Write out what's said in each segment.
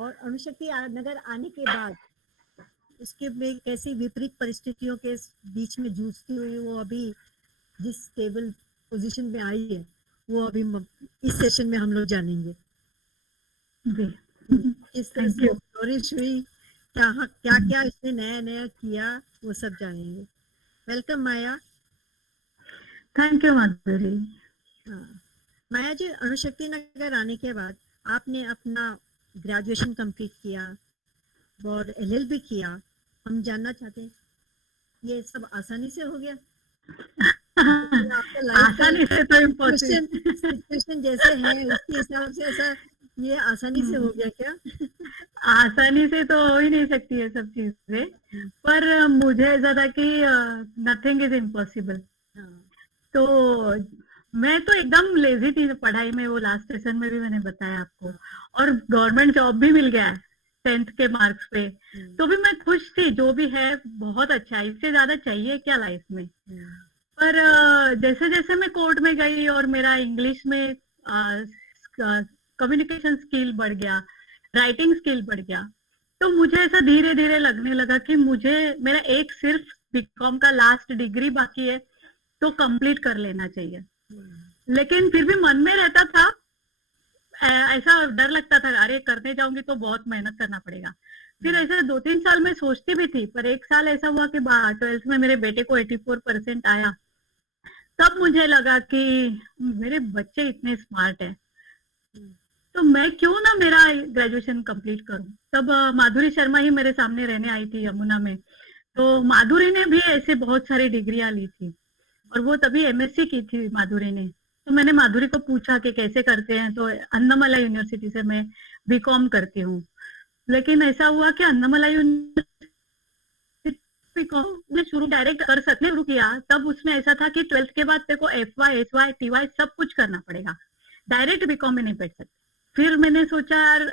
और अणुशक्ति नगर आने के बाद उसके में कैसी विपरीत परिस्थितियों के बीच में जूझती हुई वो अभी जिस स्टेबल पोजीशन में आई है, वो अभी इस सेशन में हम लोग जानेंगे। जी, किस तरह से फ्लोरिश हुई, क्या क्या क्या इसने नया नया किया, वो सब जानेंगे। Welcome Maya. थैंक यू माधुरी। हाँ, माया जी, अणुशक्ति नगर आने के बाद आपने अपना ग्रेजुएशन कंप्लीट किया और एलएलबी किया। हम जानना चाहते हैं ये सब आसानी से हो गया? आपका लाइफ का आसानी से तो इम्पॉसिबल। सिचुएशन जैसे है उसके हिसाब से ऐसा ये आसानी से हो गया क्या? आसानी से तो हो ही नहीं सकती है सब चीजें, पर मुझे ऐसा था कि नथिंग इज इम्पॉसिबल। तो मैं तो एकदम लेजी थी पढ़ाई में, वो लास्ट सेशन में भी मैंने बताया आपको, और गवर्नमेंट जॉब भी मिल गया 10th के मार्क्स पे, तो भी मैं खुश थी। जो भी है बहुत अच्छा है, इससे ज्यादा चाहिए क्या लाइफ में। पर जैसे जैसे मैं कोर्ट में गई और मेरा इंग्लिश में कम्युनिकेशन स्किल बढ़ गया, राइटिंग स्किल बढ़ गया, तो मुझे ऐसा धीरे धीरे लगने लगा कि मुझे मेरा एक सिर्फ बीकॉम का लास्ट डिग्री बाकी है तो कंप्लीट कर लेना चाहिए। लेकिन फिर भी मन में रहता था, ऐसा डर लगता था, अरे करने जाऊंगी तो बहुत मेहनत करना पड़ेगा। फिर ऐसे 2-3 साल में सोचती भी थी, पर एक साल ऐसा हुआ कि 12th में मेरे बेटे को 84% आया। तब मुझे लगा कि मेरे बच्चे इतने स्मार्ट हैं, तो मैं क्यों ना मेरा ग्रेजुएशन कंप्लीट करूं। तब माधुरी शर्मा ही मेरे सामने रहने आई थी यमुना में, तो माधुरी ने भी ऐसे बहुत सारी डिग्रियां ली थी, और वो तभी एमएससी की थी माधुरी ने। तो मैंने माधुरी को पूछा कि कैसे करते हैं, तो अन्नामला यूनिवर्सिटी से मैं बीकॉम करती हूँ। लेकिन ऐसा हुआ कि अन्नामला मैं शुरू डायरेक्ट कर सकने शुरू किया, तब उसमें ऐसा था कि 12th के बाद तेरे को FY SY TY सब कुछ करना पड़ेगा, डायरेक्ट बीकॉम में नहीं बैठ सकते। फिर मैंने सोचा यार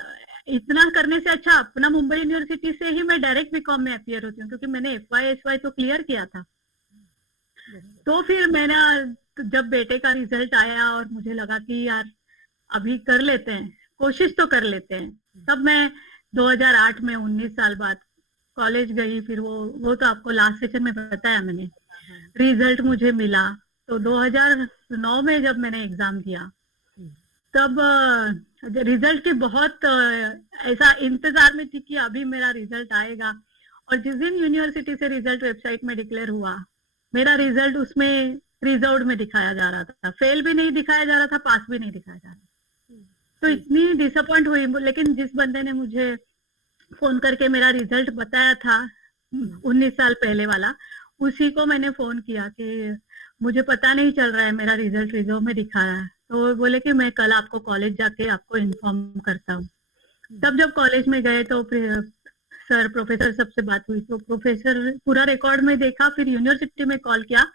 इतना करने से अच्छा अपना मुंबई यूनिवर्सिटी से ही मैं डायरेक्ट बीकॉम में अपियर होती हूँ, क्योंकि मैंने FY SY तो क्लियर किया था। तो फिर मैंने जब बेटे का रिजल्ट आया और मुझे लगा कि यार अभी कर लेते हैं, कोशिश तो कर लेते हैं, तब मैं 2008 में 19 साल बाद कॉलेज गई। फिर वो तो आपको लास्ट सेशन में बताया मैंने, रिजल्ट मुझे मिला। तो 2009 में जब मैंने एग्जाम दिया, तब रिजल्ट की बहुत ऐसा इंतजार में थी कि अभी मेरा रिजल्ट आएगा। और जिस दिन यूनिवर्सिटी से रिजल्ट वेबसाइट में डिक्लेयर हुआ, मेरा रिजल्ट उसमें रिजर्व में दिखाया जा रहा था, फेल भी नहीं दिखाया जा रहा था, पास भी नहीं दिखाया जा रहा था। तो इतनी डिसअपॉइंट हुई। लेकिन जिस बंदे ने मुझे फोन करके मेरा रिजल्ट बताया था 19 साल पहले वाला, उसी को मैंने फोन किया कि मुझे पता नहीं चल रहा है, मेरा रिजल्ट रिजर्व में दिखा रहा है। तो वो बोले कि मैं कल आपको कॉलेज जाके आपको इन्फॉर्म करता हूँ। तब जब कॉलेज में गए तो सर प्रोफेसर सबसे बात हुई, तो प्रोफेसर पूरा रिकॉर्ड में देखा, फिर यूनिवर्सिटी में कॉल किया,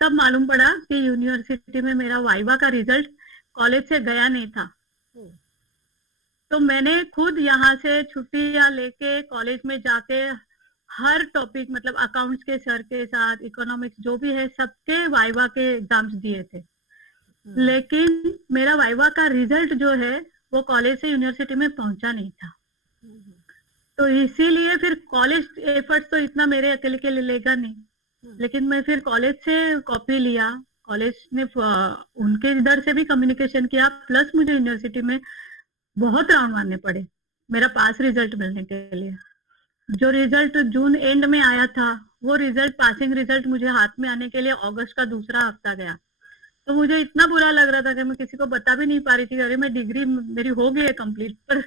तब मालूम पड़ा कि यूनिवर्सिटी में मेरा वाइवा का रिजल्ट कॉलेज से गया नहीं था। तो मैंने खुद यहाँ से छुट्टियां लेके कॉलेज में जाके हर टॉपिक, मतलब अकाउंट्स के सर के साथ, इकोनॉमिक्स जो भी है, सबके वाइवा के एग्जाम्स दिए थे। लेकिन मेरा वाइवा का रिजल्ट जो है वो कॉलेज से यूनिवर्सिटी में पहुंचा नहीं था। तो इसीलिए फिर कॉलेज एफर्ट्स तो इतना मेरे अकेले के लिए लेगा नहीं, लेकिन मैं फिर कॉलेज से कॉपी लिया, कॉलेज ने उनके इधर से भी कम्युनिकेशन किया, प्लस मुझे यूनिवर्सिटी में बहुत राउंड मारने पड़े मेरा पास रिजल्ट मिलने के लिए। जो रिजल्ट जून एंड में आया था, वो रिजल्ट, पासिंग रिजल्ट, मुझे हाथ में आने के लिए अगस्त का दूसरा हफ्ता गया। तो मुझे इतना बुरा लग रहा था कि मैं किसी को बता भी नहीं पा रही थी, अरे मैं डिग्री मेरी हो गई है कंप्लीट, पर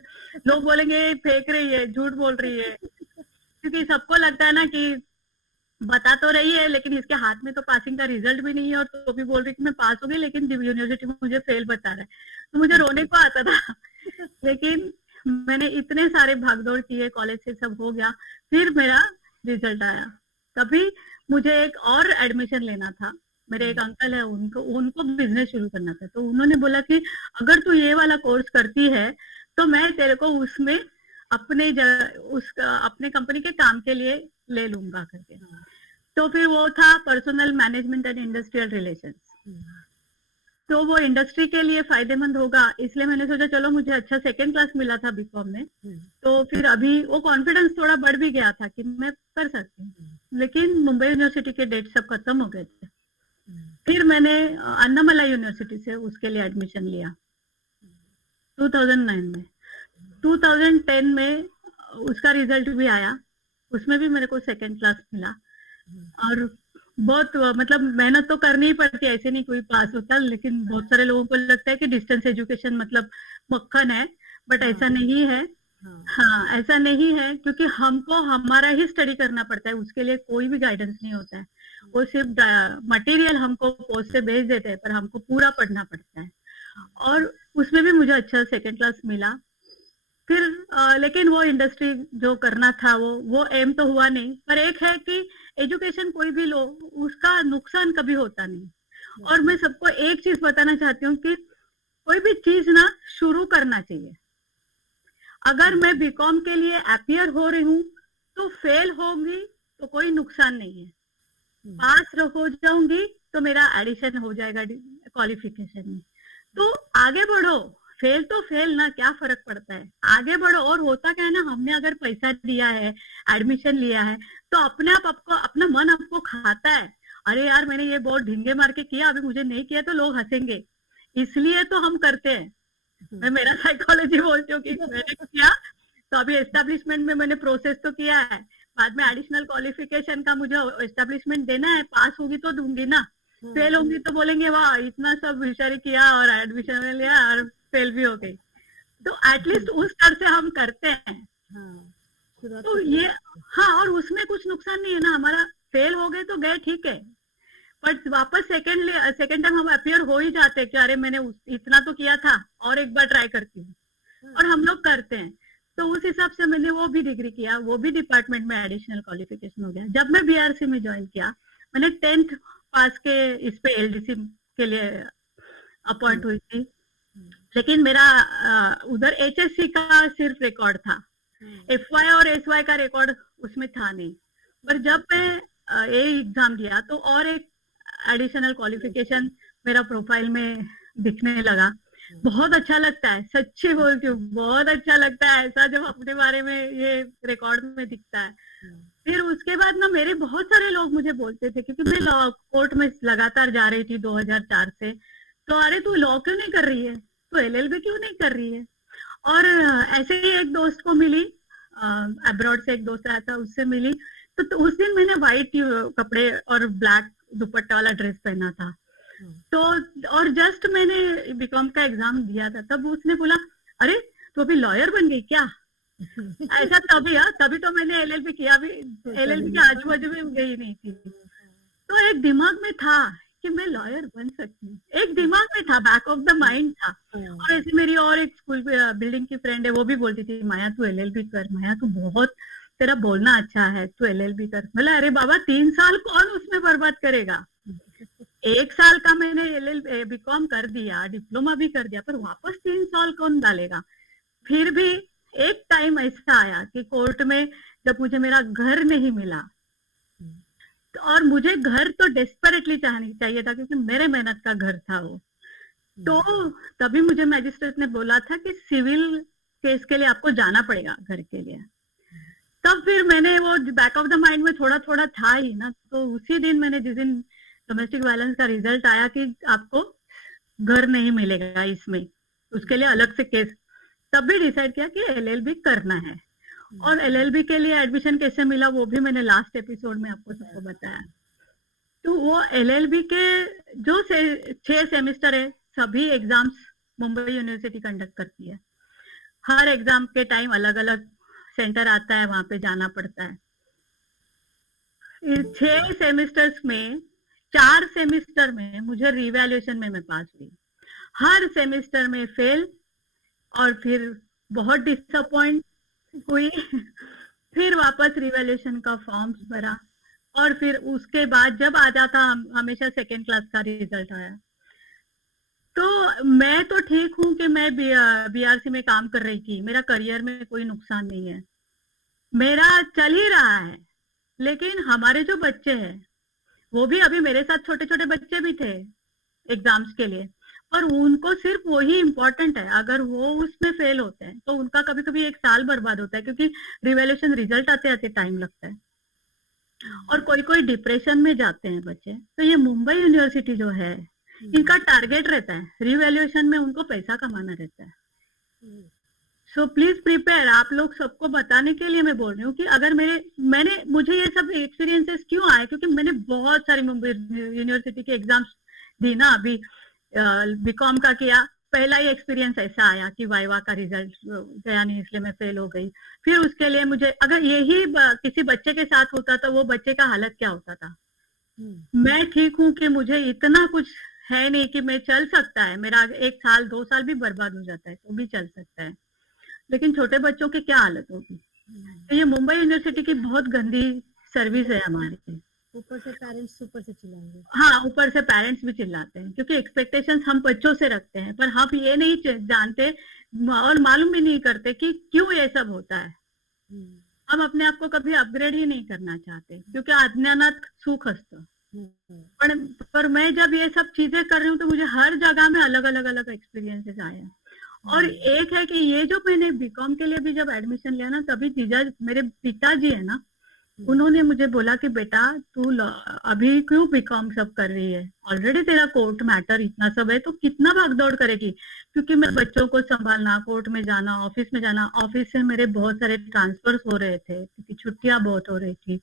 लोग बोलेंगे फेंक रही है, झूठ बोल रही है, क्योंकि सबको लगता है ना कि बता तो रही है लेकिन इसके हाथ में तो पासिंग का रिजल्ट भी नहीं है, और तो भी बोल रही कि मैं पास हो गई, लेकिन यूनिवर्सिटी में मुझे फेल बता रहा है। तो मुझे रोने को आता था। लेकिन मैंने इतने सारे भागदौड़ किए, कॉलेज से सब हो गया, फिर मेरा रिजल्ट आया। तभी मुझे एक और एडमिशन लेना था, मेरे एक अंकल है, उनको बिजनेस शुरू करना था। तो उन्होंने बोला कि अगर तू ये वाला कोर्स करती है तो मैं तेरे को उसमें अपने कंपनी के काम के लिए ले लूंगा करके। तो फिर वो था personal management and industrial relations. तो वो इंडस्ट्री के लिए फायदेमंद होगा, इसलिए मैंने सोचा चलो मुझे अच्छा सेकंड क्लास मिला था बीकॉम में, तो फिर अभी वो कॉन्फिडेंस थोड़ा बढ़ भी गया था कि मैं कर सकती हूँ। लेकिन मुंबई यूनिवर्सिटी के डेट सब खत्म हो गए थे। फिर मैंने अन्नामलाई यूनिवर्सिटी से उसके लिए एडमिशन लिया 2009 में। 2010 में उसका रिजल्ट भी आया, उसमें भी मेरे को सेकंड क्लास मिला। और बहुत मतलब मेहनत तो करनी ही पड़ती है, ऐसे नहीं कोई पास होता, लेकिन बहुत सारे लोगों को लगता है कि डिस्टेंस एजुकेशन मतलब मक्खन है, बट ऐसा नहीं है। हाँ, ऐसा नहीं है, क्योंकि हमको हमारा ही स्टडी करना पड़ता है, उसके लिए कोई भी गाइडेंस नहीं होता है। वो सिर्फ मटेरियल हमको पोस्ट से भेज देते हैं, पर हमको पूरा पढ़ना पड़ता है। और उसमें भी मुझे अच्छा सेकंड क्लास मिला। फिर लेकिन वो इंडस्ट्री जो करना था वो एम तो हुआ नहीं, पर एक है कि एजुकेशन कोई भी लो उसका नुकसान कभी होता नहीं। और मैं सबको एक चीज बताना चाहती हूँ कि कोई भी चीज ना शुरू करना चाहिए। अगर मैं बीकॉम के लिए अपियर हो रही हूँ तो फेल होंगी तो कोई नुकसान नहीं है, पास हो जाऊंगी तो मेरा एडिशन हो जाएगा क्वालिफिकेशन में। तो आगे बढ़ो, फेल तो फेल ना, क्या फर्क पड़ता है, आगे बढ़ो। और होता क्या है ना, हमने अगर पैसा दिया है, एडमिशन लिया है, तो अपने आप आपको अपना मन आपको खाता है, अरे यार मैंने ये बहुत ढींगे मार के किया, अभी मुझे नहीं किया तो लोग हंसेंगे, इसलिए तो हम करते हैं। मैं मेरा साइकोलॉजी बोलती हूँ कि मैंने किया तो अभी एस्टेब्लिशमेंट में मैंने प्रोसेस तो किया है, बाद में एडिशनल क्वालिफिकेशन का मुझे एस्टेब्लिशमेंट देना है, पास होगी तो दूंगी ना, फेल होंगी तो बोलेंगे वाह इतना सब होशियारी किया और एडमिशन में लिया और फेल भी हो गई। तो एटलीस्ट उस तरह से हम करते हैं। तो ये हाँ, और उसमें कुछ नुकसान नहीं है ना, हमारा फेल हो गए तो गए, ठीक है, बट वापस सेकंड टाइम हम अपियर हो ही जाते हैं कि अरे मैंने इतना तो किया था और एक बार ट्राई करती हूँ, और हम लोग करते हैं। तो उस हिसाब से मैंने वो भी डिग्री किया, वो भी डिपार्टमेंट में एडिशनल क्वालिफिकेशन हो गया। जब मैं बीआरसी में ज्वाइन किया, मैंने 10th पास के इस पे एलडीसी के लिए अपॉइंट हुई थी, लेकिन मेरा उधर एचएससी का सिर्फ रिकॉर्ड था, एफवाई और एसवाई का रिकॉर्ड उसमें था नहीं। पर जब मैं ये एग्जाम दिया तो और एक एडिशनल क्वालिफिकेशन मेरा प्रोफाइल में दिखने लगा। बहुत अच्छा लगता है, सच्ची बोलती हूँ, बहुत अच्छा लगता है ऐसा जब अपने बारे में ये रिकॉर्ड में दिखता है। फिर उसके बाद ना मेरे बहुत सारे लोग मुझे बोलते थे, क्योंकि मैं लॉ कोर्ट में लगातार जा रही थी 2004 से, तो अरे तू लॉ क्यों नहीं कर रही है, तो एलएलबी क्यों नहीं कर रही है। और ऐसे ही एक दोस्त को मिली, अब्रॉड से एक दोस्त आया था, उससे मिली, तो उस दिन मैंने व्हाइट कपड़े और ब्लैक दुपट्टा वाला ड्रेस पहना था। तो और जस्ट मैंने बीकॉम का एग्जाम दिया था, तब उसने बोला अरे तू अभी लॉयर बन गई क्या। ऐसा तभी तो मैंने एलएलबी किया, भी एलएलबी के आजू बाजू में गई नहीं थी। तो एक दिमाग में था कि मैं लॉयर बन सकती हूँ, एक दिमाग में था, बैक ऑफ द माइंड था। और ऐसे मेरी और एक स्कूल बिल्डिंग की फ्रेंड है, वो भी बोलती थी माया तू एलएलबी कर, माया तू बहुत, तेरा बोलना अच्छा है, तू एलएलबी कर। बोला अरे बाबा 3 साल कौन उसमें बर्बाद करेगा, 1 साल का मैंने एलएलबी बीकॉम कर दिया, डिप्लोमा भी कर दिया, पर वापस 3 साल कौन डालेगा। फिर भी एक टाइम ऐसा आया कि कोर्ट में जब मुझे मेरा घर नहीं मिला, और मुझे घर तो डेस्परेटली चाहिए था, क्योंकि मेरे मेहनत का घर था वो, तो तभी मुझे मैजिस्ट्रेट ने बोला था कि सिविल केस के लिए आपको जाना पड़ेगा घर के लिए। तब फिर मैंने वो बैक ऑफ द माइंड में थोड़ा थोड़ा था ही ना, तो उसी दिन मैंने, जिस दिन डोमेस्टिक वायलेंस का रिजल्ट आया कि आपको घर नहीं मिलेगा इसमें, उसके लिए अलग से केस, तब भी डिसाइड किया कि एलएलबी करना है। और एलएलबी के लिए एडमिशन कैसे मिला वो भी मैंने लास्ट एपिसोड में आपको सबको बताया। तो वो एलएलबी के जो 6 सेमेस्टर है, सभी एग्जाम्स मुंबई यूनिवर्सिटी कंडक्ट करती है। हर एग्जाम के टाइम अलग अलग सेंटर आता है, वहां पे जाना पड़ता है। 6 सेमेस्टर्स में 4 सेमेस्टर में मुझे रिवैल्यूएशन में मैं पास हुई, हर सेमेस्टर में फेल, और फिर बहुत डिसअपॉइंट हुई। फिर वापस रिवैल्यूएशन का फॉर्म्स भरा, और फिर उसके बाद जब आ जाता हमेशा सेकेंड क्लास का रिजल्ट आया। तो मैं तो ठीक हूँ कि मैं बीआरसी में काम कर रही थी, मेरा करियर में कोई नुकसान नहीं है, मेरा चल ही रहा है। लेकिन हमारे जो बच्चे हैं, वो भी अभी मेरे साथ छोटे छोटे बच्चे भी थे एग्जाम्स के लिए, पर उनको सिर्फ वही इम्पोर्टेंट है। अगर वो उसमें फेल होते हैं तो उनका कभी कभी 1 साल बर्बाद होता है, क्योंकि रिवेल्यूशन रिजल्ट आते आते टाइम लगता है, और कोई कोई डिप्रेशन में जाते हैं बच्चे। तो ये मुंबई यूनिवर्सिटी जो है, इनका टारगेट रहता है रिवैल्यूएशन में, उनको पैसा कमाना रहता है। So please prepare. आप लोग सबको बताने के लिए मैं बोल रही हूँ कि अगर मुझे ये सब एक्सपीरियंसेस क्यों आए, क्योंकि मैंने बहुत सारी मुंबई यूनिवर्सिटी के एग्जाम्स दी ना। अभी बीकॉम का किया, पहला ही एक्सपीरियंस ऐसा आया कि वाइवा का रिजल्ट गया नहीं, इसलिए मैं फेल हो गई। फिर उसके लिए मुझे, अगर यही किसी बच्चे के साथ होता तो वो बच्चे का हालत क्या होता था। मैं ठीक हूँ कि मुझे इतना कुछ है नहीं कि मैं चल सकता है, मेरा 1 साल 2 साल भी बर्बाद हो जाता है तो भी चल सकता है, लेकिन छोटे बच्चों की क्या हालत होगी। तो ये मुंबई यूनिवर्सिटी की बहुत गंदी सर्विस है हमारी। ऊपर से पेरेंट्स ऊपर से चिल्लाएंगे। हाँ, ऊपर से पेरेंट्स भी चिल्लाते हैं, क्योंकि एक्सपेक्टेशंस हम बच्चों से रखते हैं, पर हम ये नहीं जानते और मालूम भी नहीं करते कि क्यों ये सब होता है। हम अपने आप को कभी अपग्रेड ही नहीं करना चाहते, क्योंकि अज्ञानात सुख असतं। पर मैं जब ये सब चीजें कर रही हूँ तो मुझे हर जगह में अलग अलग एक्सपीरियंसेस आए हैं। और एक है कि ये जो मैंने बीकॉम के लिए भी जब एडमिशन लिया ना, तभी मेरे पिताजी है ना, उन्होंने मुझे बोला कि बेटा तू अभी क्यों बीकॉम सब कर रही है, ऑलरेडी तेरा कोर्ट मैटर इतना सब है तो कितना भागदौड़ करेगी। क्योंकि मैं बच्चों को संभालना, कोर्ट में जाना, ऑफिस में जाना, ऑफिस से मेरे बहुत सारे ट्रांसफर्स हो रहे थे क्योंकि छुट्टियां बहुत हो रही थी।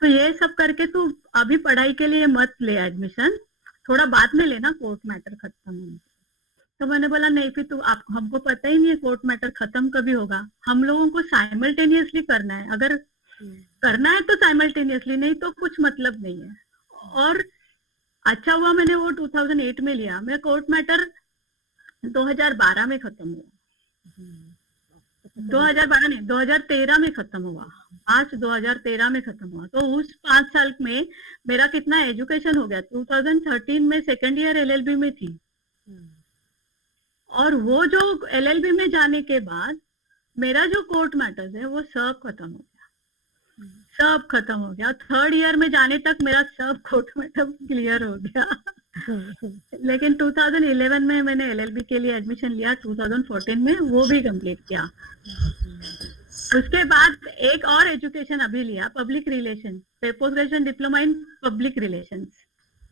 तो ये सब करके तू अभी पढ़ाई के लिए मत ले एडमिशन, थोड़ा बाद में लेना, कोर्ट मैटर खत्म होने। तो मैंने बोला नहीं, फिर तू हमको पता ही नहीं है कोर्ट मैटर खत्म कभी होगा, हम लोगों को साइमल्टेनियसली करना है। अगर करना है तो साइमल्टेनियसली, नहीं तो कुछ मतलब नहीं है। और अच्छा हुआ मैंने वो 2008 में लिया, मैं कोर्ट मैटर 2012 में खत्म हुआ। 2012 नहीं, 2013 में खत्म हुआ, मार्च 2013 में खत्म हुआ। तो उस 5 साल में मेरा कितना एजुकेशन हो गया। 2013 में सेकेंड ईयर एलएलबी में थी, और वो जो एलएलबी में जाने के बाद मेरा जो कोर्ट मैटर्स है वो सब खत्म हो गया, सब खत्म हो गया। थर्ड ईयर में जाने तक मेरा सब कोर्ट मैटर क्लियर हो गया। लेकिन 2011 में मैंने एलएलबी के लिए एडमिशन लिया, 2014 में वो भी कंप्लीट किया। उसके बाद एक और एजुकेशन अभी लिया, public relation, post graduation diploma in public relations,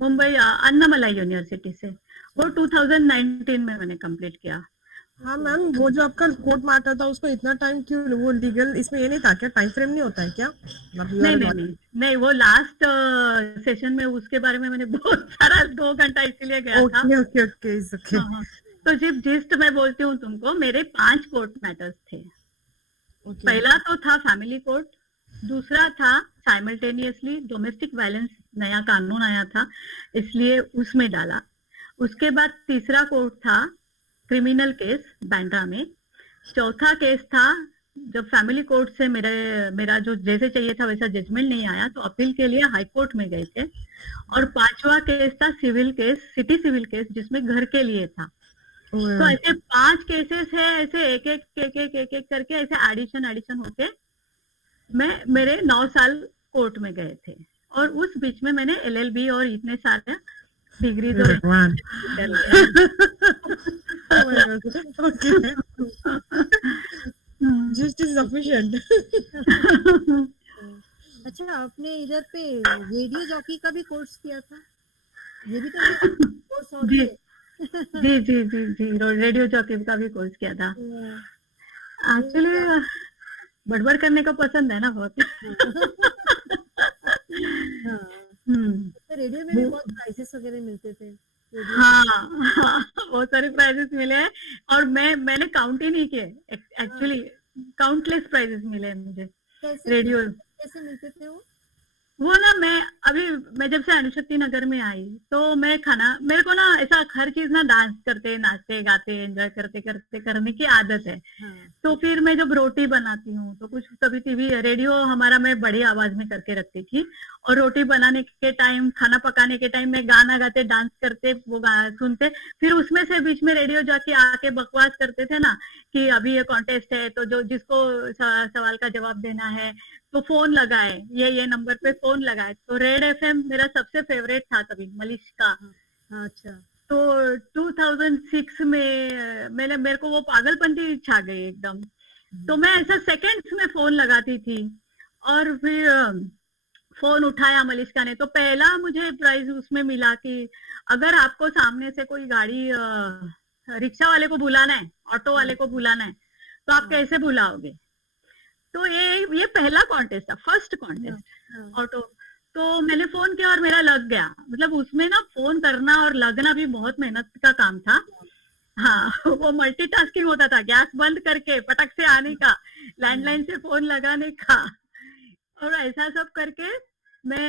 Mumbai Annamalai university से, वो 2019 में मैंने कंप्लीट किया। हाँ मैम, वो जो आपका कोर्ट मैटर था उसको इतना टाइम क्यों, वो लीगल इसमें ये नहीं था क्या, टाइम फ्रेम नहीं होता है क्या? नहीं, वो लास्ट सेशन में उसके बारे में मैंने बहुत सारा 2 घंटा इसीलिए गया था। ओके। तो सिर्फ जिस्ट मैं बोलती हूँ तुमको, मेरे 5 कोर्ट मैटर्स थे। पहला तो था फैमिली कोर्ट, दूसरा था साइमल्टेनियसली डोमेस्टिक वायलेंस, नया कानून आया था इसलिए उसमें डाला। उसके बाद तीसरा कोर्ट था क्रिमिनल केस बांद्रा में। चौथा केस था जब फैमिली कोर्ट से मेरा जो जैसे चाहिए था वैसा जजमेंट नहीं आया, तो अपील के लिए हाई कोर्ट में गए थे। और 5वां केस था civil case, city civil case, जिसमें घर के लिए था। तो ऐसे 5 केसेस है, ऐसे एक करके ऐसे एडिशन होके मेरे 9 साल कोर्ट में गए थे। और उस बीच में मैंने एलएलबी और इतने सारे डिग्री तो जस्ट इज सफिशिएंट। अच्छा, आपने इधर पे रेडियो जॉकी का भी कोर्स किया था, ये भी तो कोर्स हो गया। जी, रेडियो जॉकी का भी कोर्स किया था। एक्चुअली बड़बड़ करने का पसंद है ना बहुत। तो रेडियो में भी बहुत प्राइजेस वगैरह मिलते थे। हाँ, बहुत सारे प्राइजेस मिले हैं, और मैंने काउंट ही नहीं किए, एक्चुअली काउंटलेस प्राइजेस मिले हैं मुझे। रेडियो कैसे मिलते थे वो ना, मैं जब से अणुशक्ति नगर में आई तो मैं मेरे को ना ऐसा हर चीज ना डांस करते, नाचते, गाते, एंजॉय करते करते करने की आदत है। तो फिर मैं जब रोटी बनाती हूँ तो कुछ कभी टीवी रेडियो हमारा मैं बड़ी आवाज में करके रखती थी, और रोटी बनाने के टाइम, खाना पकाने के टाइम में गाना गाते, डांस करते, वो सुनते। फिर उसमें से बीच में रेडियो जाके आके बकवास करते थे ना कि अभी ये कॉन्टेस्ट है, तो जिसको सवाल का जवाब देना है तो फोन लगाए, ये नंबर पे फोन लगाए। तो रेड एफएम मेरा सबसे फेवरेट था तभी, मलिश का। अच्छा। तो 2006 में मेरे को वो पागलपंती छा गई एकदम। तो मैं ऐसा सेकंड्स में फोन लगाती थी, और फिर फोन उठाया मलिश्का ने, तो पहला मुझे प्राइज उसमें मिला कि अगर आपको सामने से कोई गाड़ी रिक्शा वाले को बुलाना है, ऑटो वाले को बुलाना है, तो आप कैसे बुलाओगे। तो ये पहला कॉन्टेस्ट था, फर्स्ट कॉन्टेस्ट ऑटो। तो मैंने फोन किया और मेरा लग गया। मतलब उसमें ना फोन करना और लगना भी बहुत मेहनत का काम था। हाँ, वो मल्टीटास्किंग होता था, गैस बंद करके पटक से आने का, लैंडलाइन से फोन लगाने का, और ऐसा सब करके मैं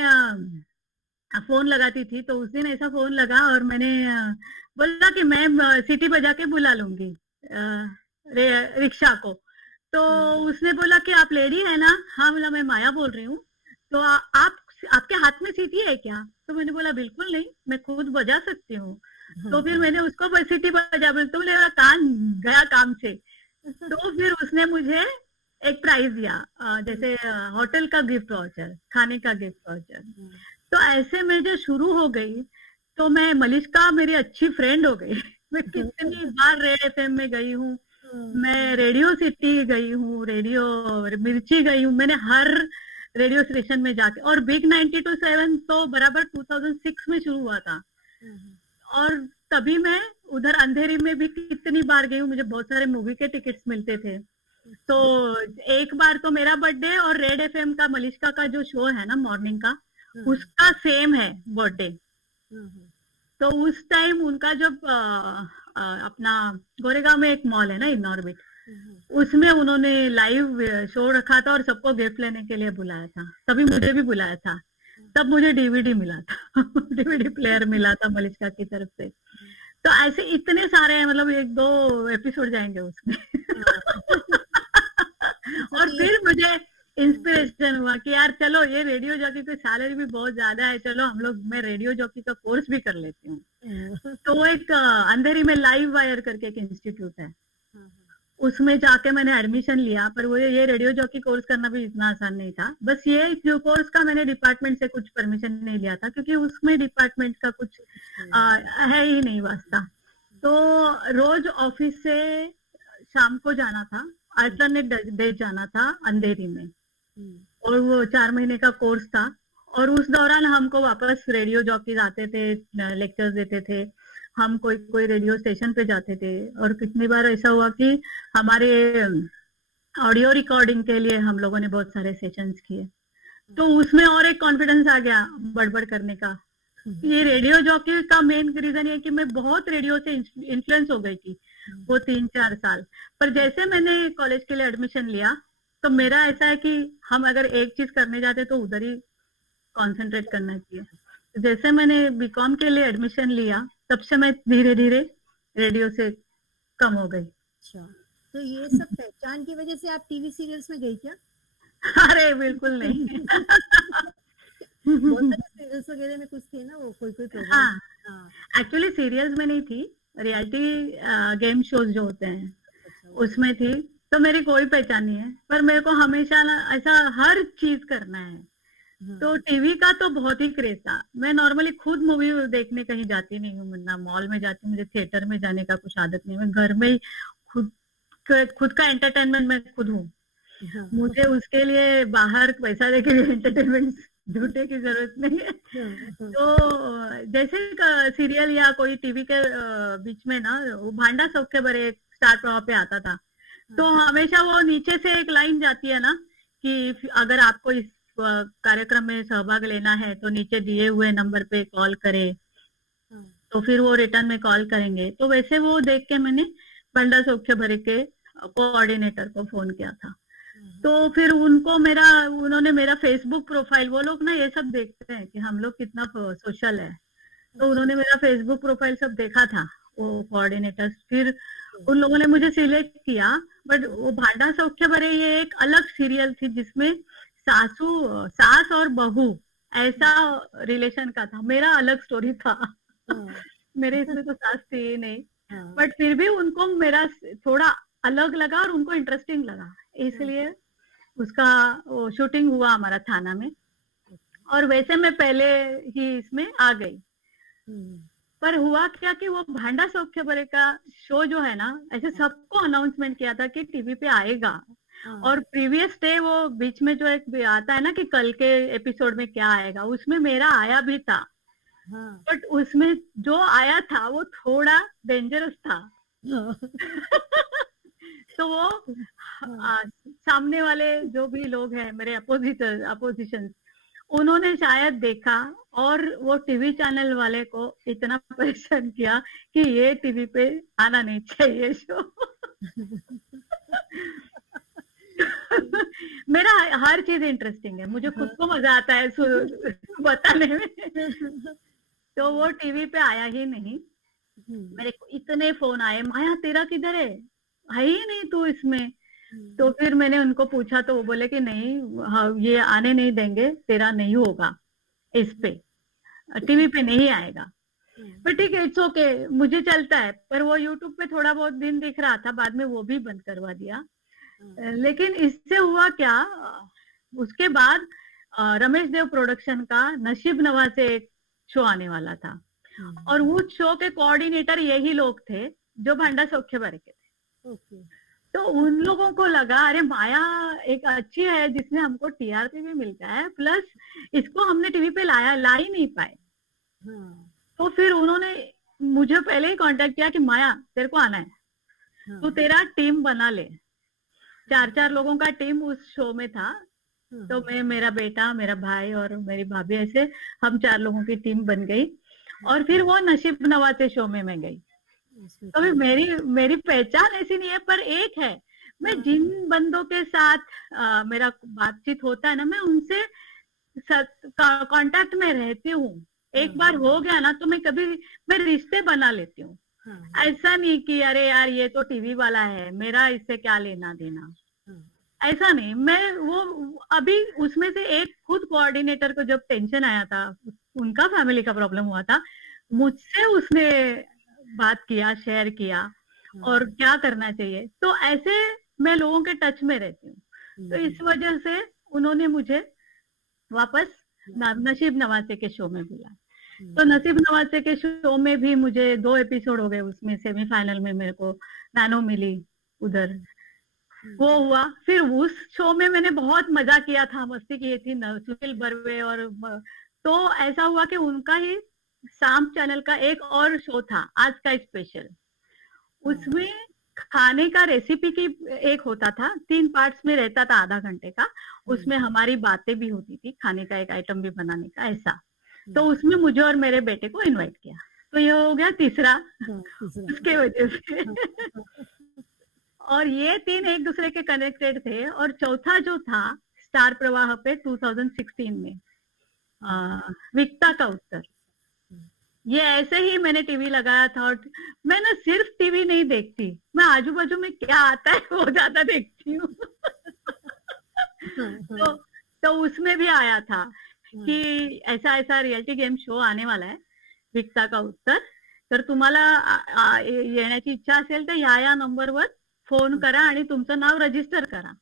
फोन लगाती थी। तो उस दिन ऐसा फोन लगा और मैंने बोला कि मैं सिटी बजा के बुला लूंगी रिक्शा को। तो उसने बोला कि आप लेडी है ना। हाँ, बोला मैं माया बोल रही हूँ। तो आप आपके हाथ में सीटी है क्या। तो मैंने बोला बिल्कुल नहीं, मैं खुद बजा सकती हूँ। तो फिर मैंने उसको सिटी बजा, तो मेरा कान गया काम से। तो फिर उसने मुझे एक प्राइज दिया, जैसे होटल का गिफ्ट वाउचर, खाने का गिफ्ट वाउचर। तो ऐसे में जो शुरू हो गई, तो मैं मलिश्का मेरी अच्छी फ्रेंड हो गई। मैं कितनी बार रेड एफएम में गई हूँ, मैं रेडियो सिटी गई हूँ, रेडियो मिर्ची गई हूँ, मैंने हर रेडियो स्टेशन में जाके। और बिग 92.7 तो बराबर 2006 में शुरू हुआ था, और तभी मैं उधर अंधेरी में भी कितनी बार गई हूँ, मुझे बहुत सारे मूवी के टिकट्स मिलते थे। तो एक बार तो मेरा बर्थडे और रेड एफएम का मलिश्का का जो शो है ना मॉर्निंग का, उसका सेम है बर्थडे। तो उस टाइम उनका जब अपना गोरेगांव में एक मॉल है ना, इन ऑर्बिट, उसमें उन्होंने लाइव शो रखा था और सबको गिफ्ट लेने के लिए बुलाया था। तभी मुझे भी बुलाया था, तब मुझे डीवीडी मिला था डीवीडी प्लेयर मिला था मलिश्का की तरफ से। तो ऐसे इतने सारे हैं, मतलब 1-2 एपिसोड जाएंगे उसमें और फिर मुझे इंस्पिरेशन हुआ कि यार चलो, ये रेडियो जॉकी की सैलरी भी बहुत ज्यादा है, चलो मैं रेडियो जॉकी का कोर्स भी कर लेती हूँ। तो वो एक अंधेरी में लाइव वायर करके एक इंस्टीट्यूट है, उसमें जाके मैंने एडमिशन लिया। पर वो ये रेडियो जॉकी कोर्स करना भी इतना आसान नहीं था। बस ये जो कोर्स का मैंने डिपार्टमेंट से कुछ परमिशन नहीं लिया था, क्योंकि उसमें डिपार्टमेंट का कुछ है ही नहीं वास्ता। तो रोज ऑफिस से शाम को जाना था, अल्टरनेट डे जाना था अंधेरी में, और वो 4 महीने का कोर्स था। और उस दौरान हमको वापस रेडियो जॉकीज आते थे, लेक्चर्स देते थे, हम कोई रेडियो स्टेशन पे जाते थे। और कितनी बार ऐसा हुआ कि हमारे ऑडियो रिकॉर्डिंग के लिए हम लोगों ने बहुत सारे सेशंस किए। तो उसमें और एक कॉन्फिडेंस आ गया बड़बड़ करने का। ये रेडियो जॉकी का मेन रीजन ये कि मैं बहुत रेडियो से इन्फ्लुएंस हो गई थी वो 3-4 साल। पर जैसे मैंने कॉलेज के लिए एडमिशन लिया, तो मेरा ऐसा है कि हम अगर एक चीज करने जाते तो उधर ही कॉन्सेंट्रेट करना चाहिए। जैसे मैंने बीकॉम के लिए एडमिशन लिया, तब से मैं धीरे धीरे रेडियो से कम हो गई। अच्छा, तो ये सब पहचान की वजह से आप टीवी सीरियल्स में गई क्या। अरे बिल्कुल नहीं बहुत सारे सीरियल्स वगैरह में कुछ थे ना, वो कोई प्रोग्राम। हाँ, एक्चुअली सीरियल्स में नहीं थी, रियलिटी गेम शोज जो होते हैं उसमें थी। तो मेरी कोई पहचान नहीं है, पर मेरे को हमेशा ना ऐसा हर चीज करना है। तो टीवी का तो बहुत ही क्रेज था। मैं नॉर्मली खुद मूवी देखने कहीं जाती नहीं हूँ, ना मॉल में जाती हूँ, मुझे थिएटर में जाने का कुछ आदत नहीं है। मैं घर में ही खुद का एंटरटेनमेंट मैं खुद हूँ। मुझे उसके लिए बाहर पैसा देके एंटरटेनमेंट ढूंढने की जरूरत नहीं है। तो जैसे सीरियल या कोई टीवी के बीच में ना, वो भांडा सौख्य भरे स्टार प्रवाह पे आता था, तो हमेशा वो नीचे से एक लाइन जाती है ना कि अगर आपको इस कार्यक्रम में सहभाग लेना है तो नीचे दिए हुए नंबर पे कॉल करे, तो फिर वो रिटर्न में कॉल करेंगे। तो वैसे वो देख के मैंने भांडा सौख्य भरे के कोऑर्डिनेटर को फोन किया था। तो फिर उन्होंने मेरा फेसबुक प्रोफाइल, वो लोग ना ये सब देखते हैं कि हम लोग कितना सोशल है, तो उन्होंने मेरा फेसबुक प्रोफाइल सब देखा था वो कोऑर्डिनेटर्स। फिर उन लोगों ने मुझे सिलेक्ट किया। बट वो भांडा सौख्य भरे ये एक अलग सीरियल थी, जिसमें सास और बहू ऐसा रिलेशन का था। मेरा अलग स्टोरी था मेरे इसमें तो सास थी नहीं, बट फिर भी उनको मेरा थोड़ा अलग लगा और उनको इंटरेस्टिंग लगा, इसलिए उसका वो शूटिंग हुआ हमारा थाना में। और वैसे मैं पहले ही इसमें आ गई। पर हुआ क्या कि वो भांडा सौख्य बरे का शो जो है ना, ऐसे सबको अनाउंसमेंट किया था कि टीवी पे आएगा। हाँ और प्रीवियस डे वो बीच में जो एक आता है ना कि कल के एपिसोड में क्या आएगा, उसमें मेरा आया भी था। हाँ बट उसमें जो आया था वो थोड़ा डेंजरस था। हाँ तो वो हाँ सामने वाले जो भी लोग हैं मेरे अपोजिशन, उन्होंने शायद देखा और वो टीवी चैनल वाले को इतना परेशान किया कि ये टीवी पे आना नहीं चाहिए शो। मेरा हर चीज इंटरेस्टिंग है, मुझे खुद को मजा आता है बताने में। तो वो टीवी पे आया ही नहीं। मेरे को इतने फोन आए, माया तेरा किधर है ही नहीं तू इसमें। तो फिर मैंने उनको पूछा तो वो बोले कि नहीं, हाँ, ये आने नहीं देंगे, तेरा नहीं होगा इस पे, टीवी पे नहीं आएगा। पर ठीक है, इट्स ओके, मुझे चलता है। पर वो यूट्यूब पे थोड़ा बहुत दिन दिख रहा था, बाद में वो भी बंद करवा दिया। लेकिन इससे हुआ क्या, उसके बाद रमेश देव प्रोडक्शन का नसीब नवाज से एक शो आने वाला था, और उस शो के कोऑर्डिनेटर यही लोग थे जो भांडा सौख्य बारे के थे। ओके तो उन लोगों को लगा अरे माया एक अच्छी है जिसमें हमको टीआरपी भी मिलता है, प्लस इसको हमने टीवी पे ला ही नहीं पाए। हाँ तो फिर उन्होंने मुझे पहले ही कांटेक्ट किया कि माया तेरे को आना है, हाँ तू तेरा टीम बना ले। 4 लोगों का टीम उस शो में था। तो मैं, मेरा बेटा, मेरा भाई और मेरी भाभी, ऐसे हम 4 लोगों की टीम बन गई। और फिर वो नसीब नवाज़ शो में मैं गई। तो भी मेरी पहचान ऐसी नहीं है, पर एक है, मैं जिन बंदों के साथ मेरा बातचीत होता है ना, मैं उनसे कांटेक्ट में रहती हूँ। एक बार हो गया ना तो मैं रिश्ते बना लेती हूँ। ऐसा नहीं कि अरे यार ये तो टीवी वाला है, मेरा इससे क्या लेना देना, ऐसा नहीं। मैं वो अभी उसमें से एक खुद कोऑर्डिनेटर को जब टेंशन आया था, उनका फैमिली का प्रॉब्लम हुआ था, मुझसे उसने बात किया, शेयर किया और क्या करना चाहिए। तो ऐसे मैं लोगों के टच में रहती हूँ। तो इस वजह से उन्होंने मुझे वापस नसीब नवाज़े के शो में बुलाया। तो नसीब नवाज़े के शो में भी मुझे 2 एपिसोड हो गए, उसमें सेमीफाइनल में मेरे को नैनो मिली उधर, वो हुआ। फिर उस शो में मैंने बहुत मजा किया था, मस्ती की थी, सुनील बर्वे और तो ऐसा हुआ कि उनका ही शाम चैनल का एक और शो था, आज का स्पेशल। उसमें खाने का रेसिपी की एक होता था, 3 पार्ट्स में रहता था, आधा घंटे का। उसमें हमारी बातें भी होती थी, खाने का एक आइटम भी बनाने का, ऐसा। तो उसमें मुझे और मेरे बेटे को इनवाइट किया। तो ये हो गया तीसरा उसके वजह से। और ये 3 एक दूसरे के कनेक्टेड थे। और चौथा जो था स्टार प्रवाह पे 2016 में, विक्ता का उत्तर, ये ऐसे ही मैंने टीवी लगाया था। और मैं ना सिर्फ टीवी नहीं देखती, मैं आजू बाजू में क्या आता है वो ज्यादा देखती हूँ। तो उसमें भी आया था की ऐसा ऐसा रियालिटी गेम शो आने वाला आहे विक्ता का उत्तर, तर तुम्हाला येण्याची इच्छा असेल तर या नंबरवर फोन करा आणि तुमचं नाव रजिस्टर करा।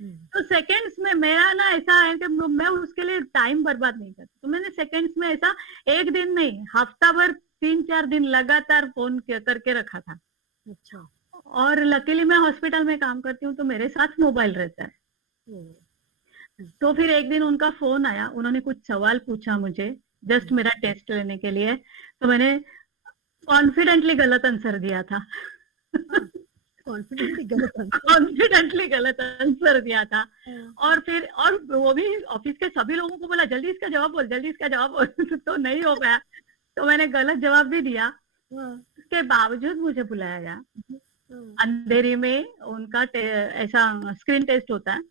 तो सेकंड्स में मेरा ना ऐसा है कि मैं उसके लिए टाइम बर्बाद नहीं करती। तो मैंने सेकंड्स में ऐसा, एक दिन नहीं, हफ्ता भर 3-4 दिन लगातार फोन करके रखा था। अच्छा। और लकीली मैं हॉस्पिटल में काम करती हूँ तो मेरे साथ मोबाइल रहता है। तो फिर एक दिन उनका फोन आया, उन्होंने कुछ सवाल पूछा मुझे, जस्ट मेरा टेस्ट लेने के लिए। तो मैंने कॉन्फिडेंटली गलत आंसर दिया था। कॉन्फिडेंटली गलत आंसर दिया था। और फिर वो भी ऑफिस के सभी लोगों को बोला जल्दी इसका जवाब बोल, जल्दी इसका जवाब बोल। तो नहीं हो पाया, तो मैंने गलत जवाब भी दिया। उसके बावजूद मुझे बुलाया गया। अंधेरी में उनका ऐसा स्क्रीन टेस्ट होता है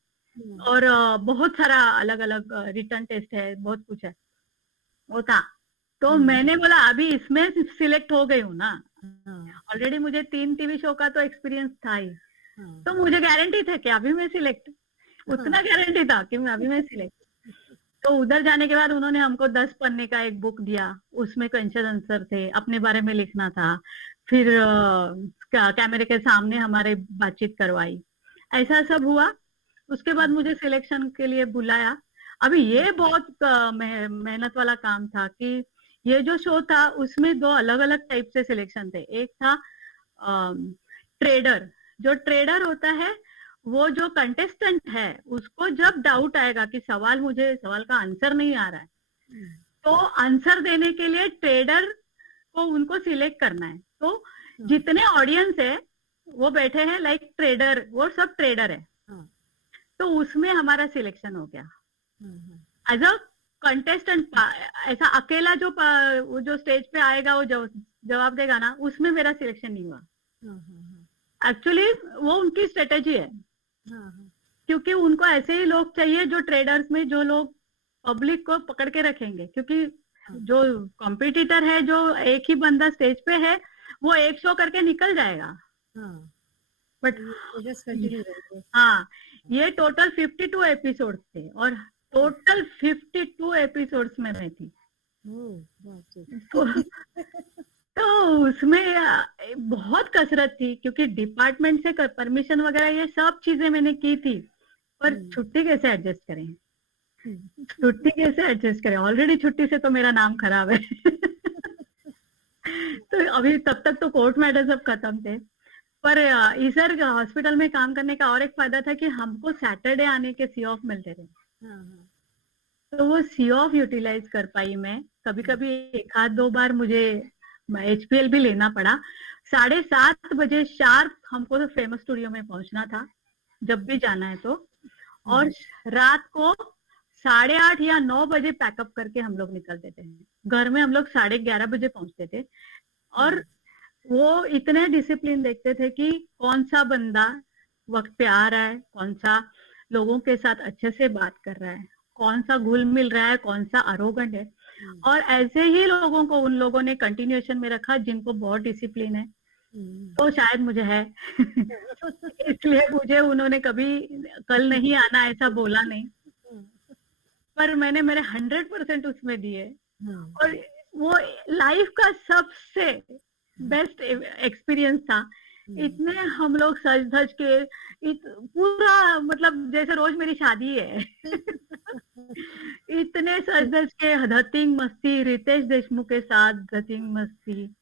और बहुत सारा अलग अलग रिटर्न टेस्ट है, बहुत कुछ है वो था। तो मैंने बोला अभी इसमें सिलेक्ट हो गई हूँ ना, ऑलरेडी मुझे 3 टीवी शो का तो एक्सपीरियंस था ही। तो मुझे गारंटी था कि अभी मैं सिलेक्ट, उतना गारंटी था कि मैं अभी मैं सिलेक्ट। तो उधर जाने के बाद उन्होंने हमको 10 पन्ने का एक बुक दिया, उसमें क्वेश्चन आंसर थे, अपने बारे में लिखना था। फिर कैमरे के सामने हमारे बातचीत करवाई, ऐसा सब हुआ। उसके बाद मुझे सिलेक्शन के लिए बुलाया। अभी ये बहुत मेहनत वाला काम था कि ये जो शो था उसमें 2 अलग अलग टाइप से सिलेक्शन थे। एक था ट्रेडर। जो ट्रेडर होता है वो जो कंटेस्टेंट है उसको जब डाउट आएगा कि सवाल का आंसर नहीं आ रहा है, तो आंसर देने के लिए ट्रेडर को उनको सिलेक्ट करना है। तो जितने ऑडियंस है वो बैठे हैं लाइक ट्रेडर, वो सब ट्रेडर है। तो उसमें हमारा सिलेक्शन हो गया एज अ कंटेस्टेंट। ऐसा अकेला जो स्टेज पे आएगा वो जवाब देगा ना, उसमें मेरा सिलेक्शन नहीं हुआ। एक्चुअली वो उनकी स्ट्रेटेजी है, क्योंकि उनको ऐसे ही लोग चाहिए जो ट्रेडर्स में, जो लोग पब्लिक को पकड़ के रखेंगे। क्योंकि जो कॉम्पिटिटर है, जो एक ही बंदा स्टेज पे है, वो एक शो करके निकल जाएगा। बट हाँ, ये टोटल 52 एपिसोड्स थे और टोटल 52 एपिसोड्स में मैं थी। तो उसमें बहुत कसरत थी, क्योंकि डिपार्टमेंट से परमिशन वगैरह ये सब चीजें मैंने की थी, पर छुट्टी कैसे एडजस्ट करें? छुट्टी कैसे एडजस्ट करें? ऑलरेडी छुट्टी से तो मेरा नाम खराब है। तो अभी तब तक तो कोर्ट मैटर सब खत्म थे। पर ईसर हॉस्पिटल में काम करने का और एक फायदा था कि हमको सैटरडे आने के सी ऑफ मिलते थे। तो वो सी ऑफ यूटिलाइज कर पाई मैं। कभी कभी 1-2 बार मुझे HPL भी लेना पड़ा। 7:30 बजे शार्प हमको तो फेमस स्टूडियो में पहुंचना था जब भी जाना है तो, और रात को 8:30 या 9 बजे पैकअप करके हम लोग निकलते थे। घर में हम लोग 11:30 बजे पहुंचते थे। और वो इतने डिसिप्लिन देखते थे कि कौन सा बंदा वक्त पे आ रहा है, कौन सा लोगों के साथ अच्छे से बात कर रहा है, कौन सा घुल मिल रहा है, कौन सा अरोगेंट है। और ऐसे ही लोगों को उन लोगों ने कंटिन्यूएशन में रखा जिनको बहुत डिसिप्लिन है। तो शायद मुझे है। इसलिए मुझे उन्होंने कभी कल नहीं आना ऐसा बोला नहीं, पर मैंने मेरे 100% उसमें दिए। और वो लाइफ का सबसे बेस्ट एक्सपीरियंस था। इतने हम लोग सज धज के पूरा, मतलब जैसे रोज मेरी शादी है। इतने सज धज के धतिंग मस्ती, रितेश देशमुख के साथ धतिंग मस्ती,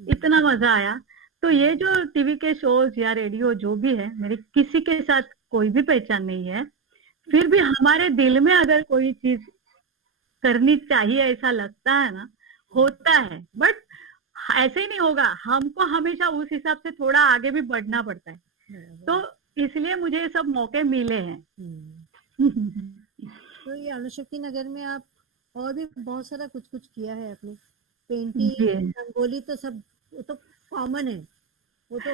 इतना मजा आया। तो ये जो टीवी के शोज या रेडियो जो भी है, मेरी किसी के साथ कोई भी पहचान नहीं है। फिर भी हमारे दिल में अगर कोई चीज करनी चाहिए ऐसा लगता है ना, होता है। बट ऐसे ही नहीं होगा, हमको हमेशा उस हिसाब से थोड़ा आगे भी बढ़ना पड़ता है। तो इसलिए मुझे ये सब मौके मिले हैं। तो ये अणुशक्ति नगर में आप और भी बहुत सारा कुछ किया है आपने। पेंटिंग, रंगोली तो सब, वो तो कॉमन है, वो तो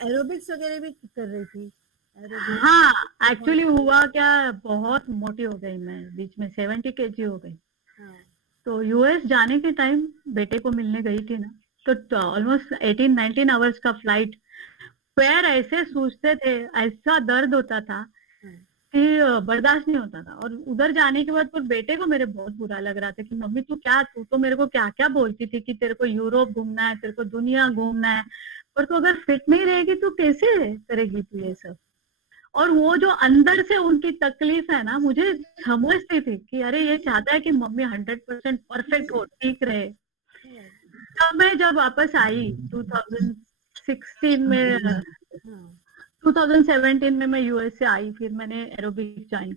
एरोबिक्स वगैरह भी कर रही थी। हाँ, एक्चुअली हुआ क्या, बहुत मोटी हो गई मैं, बीच में 70 kg हो गई। तो यूएस जाने के टाइम बेटे को मिलने गई थी ना, तो ऑलमोस्ट 18-19 आवर्स का फ्लाइट। पैर ऐसे सूजते थे, ऐसा दर्द होता था कि बर्दाश्त नहीं होता था। और उधर जाने के बाद फिर बेटे को मेरे बहुत बुरा लग रहा था कि मम्मी तू तो मेरे को क्या क्या बोलती थी कि तेरे को यूरोप घूमना है, तेरे को दुनिया घूमना है, पर तू अगर फिट नहीं रहेगी तो कैसे करेगी तू ये सब। और वो जो अंदर से उनकी तकलीफ है ना, मुझे समझती थी कि अरे ये चाहता है कि मम्मी 100% परफेक्ट हो, ठीक रहे। तब मैं जब वापस आई 2016 में, 2017 में मैं यूएस से आई, फिर मैंने एरोबिक्स ज्वाइन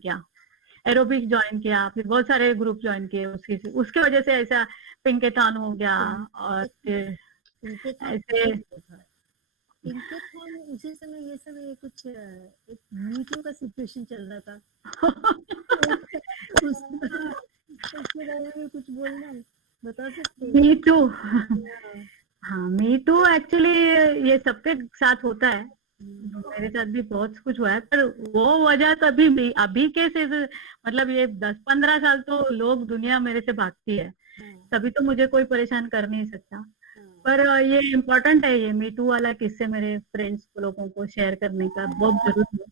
किया, फिर बहुत सारे ग्रुप ज्वाइन किए। उसके वजह से ऐसा पिंकेथॉन हो गया। और फिर ऐसे उसी समय ये सब कुछ एक मीटू का सिचुएशन चल रहा था। उसके बारे में कुछ बोलना है, बता सकते? मीटू, हाँ मीटू एक्चुअली ये सबके साथ होता है, मेरे साथ भी बहुत कुछ हुआ है। पर वो वजह तभी भी, अभी के से मतलब ये 10-15 साल तो लोग दुनिया मेरे से भागती है, तभी तो मुझे कोई परेशान कर नहीं सकता। पर ये इम्पोर्टेंट है, ये मीटू वाला किस्से मेरे फ्रेंड्स लोगों को शेयर करने का बहुत जरूरी है।